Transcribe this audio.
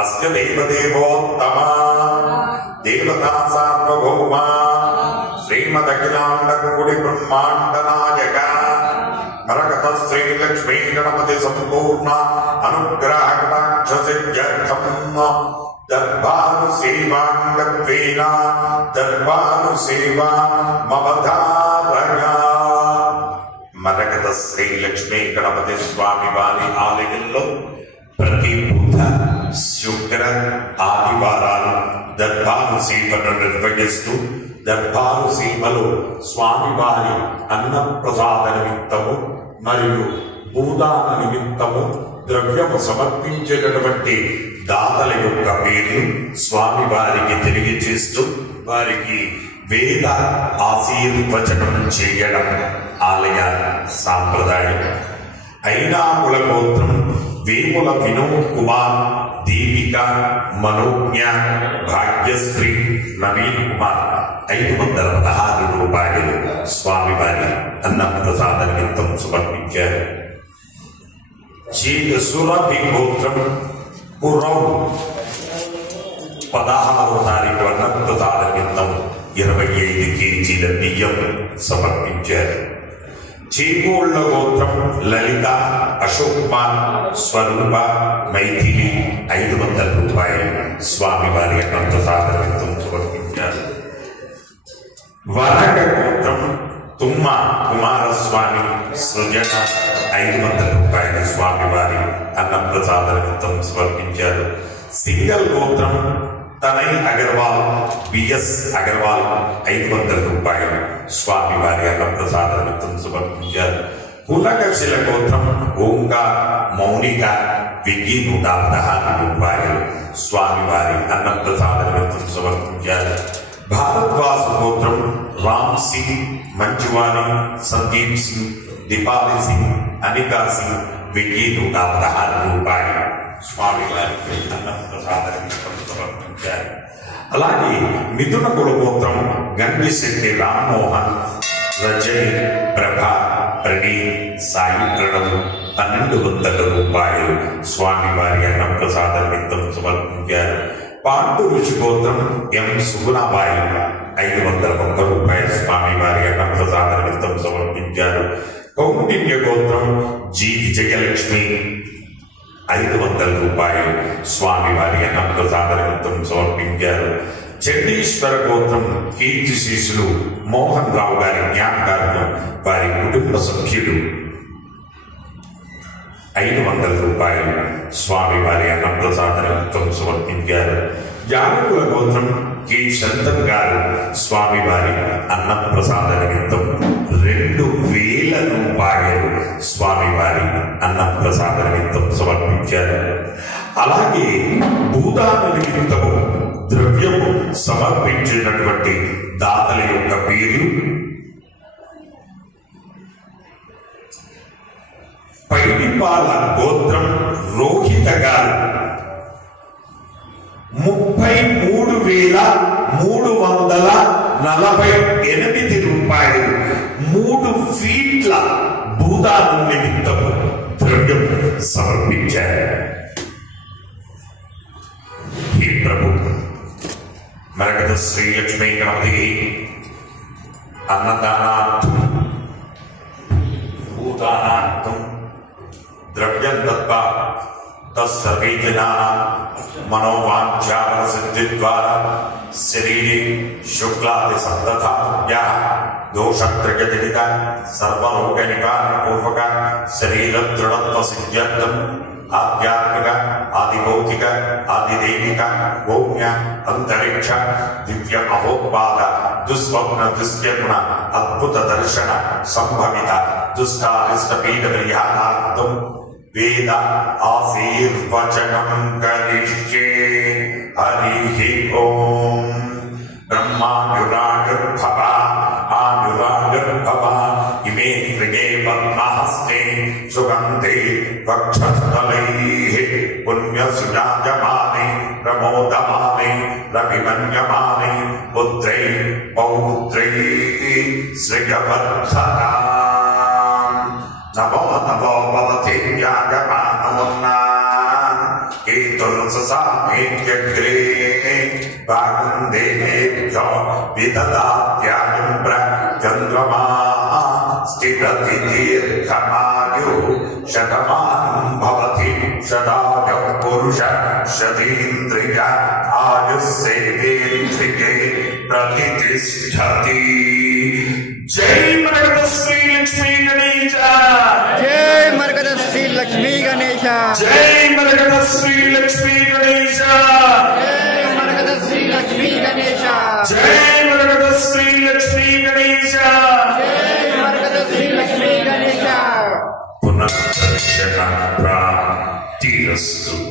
अस्य देवदेवोत्तमा देवता सार्वभौमा श्रीमदखिलाण्डकोटि ब्रह्माण्डनायक मरकत श्रीलक्ष्मी गणपति संपूर्ण अनुग्रह कटाक्ष सिद्ध्यर्थम् दर्बारु सेवाङ्गत्वेन दर्बारु सेवा मवधारया मरकत श्रीलक्ष्मी गणपति स्वामी वारी आलయంలో ప్రతి బుధ శుక్ర ఆదివారాలు దర్బారు సేవను నిర్వహిస్తూ దర్బారు సేవలో స్వామివారి అన్నప్రసాద నిమిత్తము మరియు భూదాన నిమిత్తము ద్రవ్యము సమర్పించేటటువంటి దాతల యొక్క పేర్లు స్వామివారికి తెలియజేస్తూ వారికి వేద ఆశీర్వచనం చేయడం ఆలయ సాంప్రదాయం. ఐనాకుల గోత్రం వేముల వినోద్ కుమార్, దీపిక, మనోజ్ఞ, భాగ్యశ్రీ, నవీన్ కుమార్ 516 రూపాయలు స్వామివారి అన్నప్రసాద నిమిత్తం సమర్పించారు. సురభి గోత్రం పురౌ 16వ తారీఖు అన్నప్రసాద నిమిత్తం 25 కేజీల బియ్యం సమర్పించారు. చేగోళ్ల గోత్రం లలిత, అశోక్ కుమార్, స్వరూప, మైథిలి 500 రూపాయలు స్వామివారి అన్నప్రసాద నిమిత్తం సమర్పించారు. వరక గోత్రం తుమ్మ కుమారస్వామి, సృజన 500 రూపాయలు స్వామివారి అన్నప్రసాద నిమిత్తం సమర్పించారు. సింగల్ గోత్రం తనై అగర్వాల్, బిఎస్ అగర్వాల్ 500 రూపాయలు స్వామివారి అన్నప్రసాద నిమిత్తం సమర్పించారు. పులకశిల గోత్రం ఓంకార్, మౌనిక 1116 రూపాయలు స్వామివారి అన్నప్రసాద నిమిత్తం సమర్పించారు. భారద్వాజ్ గోత్రం రామ్ సింగ్, మంజువాణి, సందీప్ సింగ్, దీపాలి సింగ్, అనికా సింగ్ 1116 రూపాయలు స్వామివారికి అన్నప్రసాద నిమిత్తం సమర్పించారు. అలాగే మిథున కుల గోత్రం గంగిశెట్టి రామ్మోహన్, రజని, ప్రభ, ప్రణీత్, సాయి ప్రణవ్ 1200 రూపాయలు స్వామివారి అన్నప్రసాద నిమిత్తం సమర్పించారు. పాండు రుచి గోత్రం ఎం సుగుణాబాయి 501 రూపాయలు స్వామివారి అన్నప్రసాద నిమిత్తం సమర్పించారు. కౌండిన్య గోత్రం జి విజయలక్ష్మి 500 రూపాయలు స్వామివారి అన్నప్రసాద నిమిత్తం సమర్పించారు. చండీశ్వర గోత్రం కీర్తి శిష్యులు మోహన్ రావు గారి జ్ఞాపకార్థం వారి కుటుంబ సభ్యులు 500 రూపాయలు స్వామివారి అన్నప్రసాద నిమిత్తం సమర్పించారు. యాదకుల గోత్రం కె శంతం గారు స్వామివారి అన్నప్రసాద నిమిత్తం 2000 రూపాయలు స్వామివారి అన్నప్రసాద నిమిత్తం సమర్పించారు. అలాగే భూదాన నిమిత్తము ద్రవ్యము సమర్పించినటువంటి దాతల యొక్క పేరు పైడిపాల గోత్రం రోహిత గారు 33,348 రూపాయలు 3 ఫీట్ల భూదానం నిమిత్తము ద్రవ్యం సమర్పించారు. హే ప్రభు, మరకత శ్రీ లక్ష్మీ గణపతి అన్నదానార్థం భూదానార్థం ద్రవ్యం దత్వా తస్సర్వే జనానాం మనోవాంఛాఫల సిద్ధిద్వారా శరీరే శుక్లాది సప్తధాతుభ్యః దోషత్రయజనిత సర్వరోగ నివారణ పూర్వక శరీర దృఢత్వ సిద్ధ్యర్థం ఆధ్యాత్మిక, ఆదిభౌతిక, ఆదిదైవిక, భౌమ్య, అంతరిక్ష, దివ్య మహోత్పాద, దుస్వప్న దుశ్యగుణ అద్భుత దర్శన సంభవిత దుష్టారిష్ట పీడ పరిహారార్థం వేద ఆశీర్వచనం కరిష్యే. హరి ఓం. బ్రహ్మానురాగర్భవ ఆనురాగర్భవ ఇమే మృగే పద్మహస్తే సుగంధే వక్షస్థలైః పుణ్యసుజాయమానే ప్రమోదమానే రవిమన్యమానే పుత్రై పౌత్రై శ్రియవర్ధనా. నమో నమో భవతి వ్యాగమానమున్నా पुंससामेत्यग्रे भागं देवेभ्यो विददात्यायं प्रचन्द्रमा स्थिरति दीर्घमायुः शतमानं भवति शतायः पुरुषः शतीन्द्रिय आयुस्सेवेन्द्रिये प्रतिष्ठति। जय मरकतश्री लक्ष्मी गणेश, जय मरकतश्री लक्ष्मी गणेश, जय मरकतश्री लक्ष्मी गणेश, जय मरकतश्री लक्ष्मी गणेश, जय मरकतश्री लक्ष्मी गणेश, जय मरकतश्री लक्ष्मी गणेश। पुनर्दर्शन प्राप्तिरस्तु।